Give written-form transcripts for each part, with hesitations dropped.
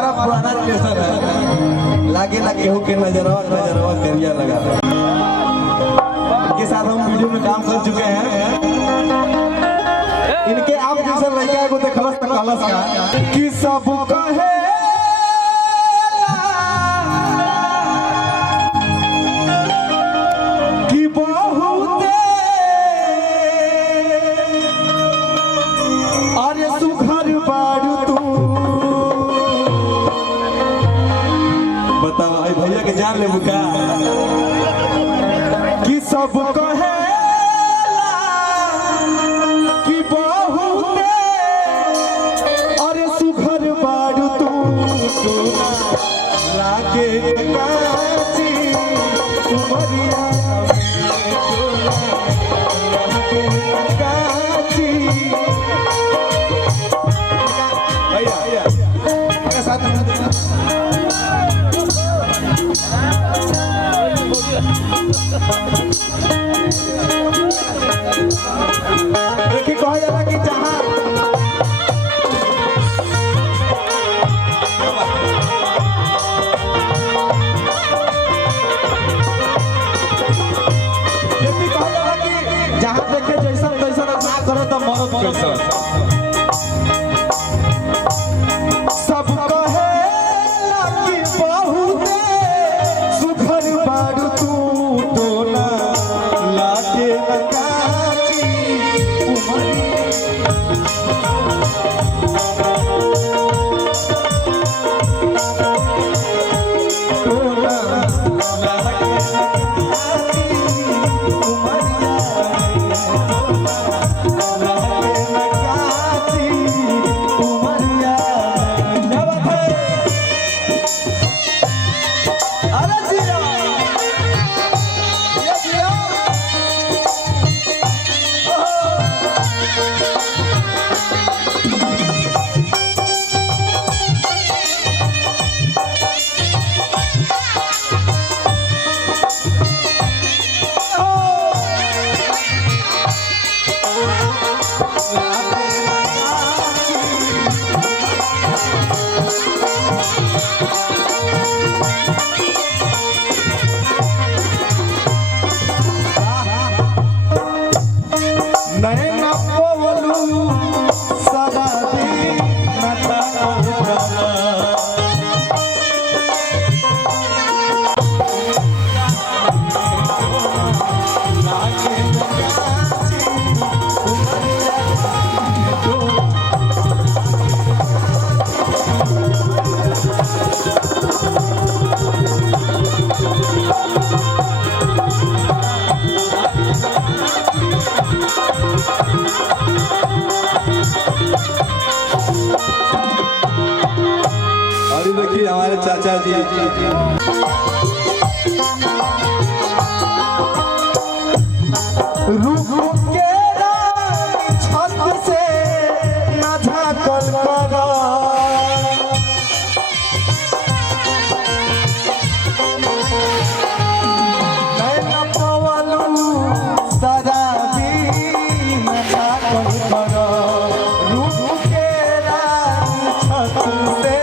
हमारा पुराना स्टेशन है, लागे ना केहू के नजरवा करिया लगा। इनके साथ हम वीडियो में काम कर चुके हैं। इनके आप जैसा लड़का को देखलस त कहलस का कि सब कहे कि बहुत अरे सुघर बारू तू। बताओ भाई भैया के जान ले बुका कि सब कहे कि बहुत अरे सुघर बारू तू लागे काची उमरिया काची। भैया मेरे साथ देखिए कहा जाता कि जहाँ जहाँ देखे जैसा तैसा ना करो तो मरद कैसा। सब कहे कि बहुत सुघर बारू तू टोला लागे काची टोला लागे देखिए हमारे चाचा जी रुक के छत से ना झाकल करा नैना पवलू शराबी ना झाकल करा रुक के छत से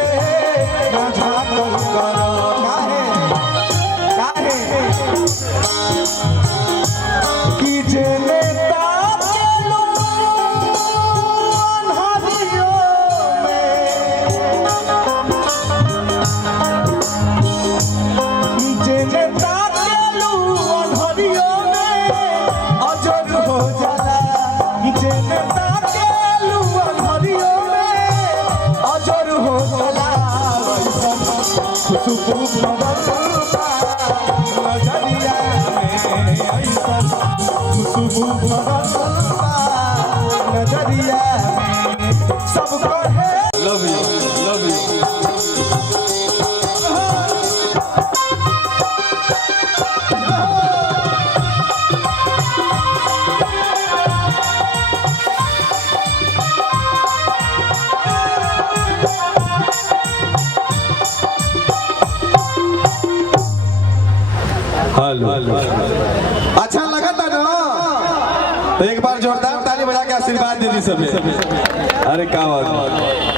कि जेने ताकेलू अन्हारियों में जेने ताकेलू अन्हारियों में अजर हो जाला जेने ताकेलू अन्हारियों में अजर हो जाला खुशबू भरता नजरिया में ऐसा खुशबू भरता नजरिया में सब कहे लव यू अच्छा लगा था ना तो एक बार जोरदार ताली बजा के आशीर्वाद दे दी सबने। अरे क्या बात।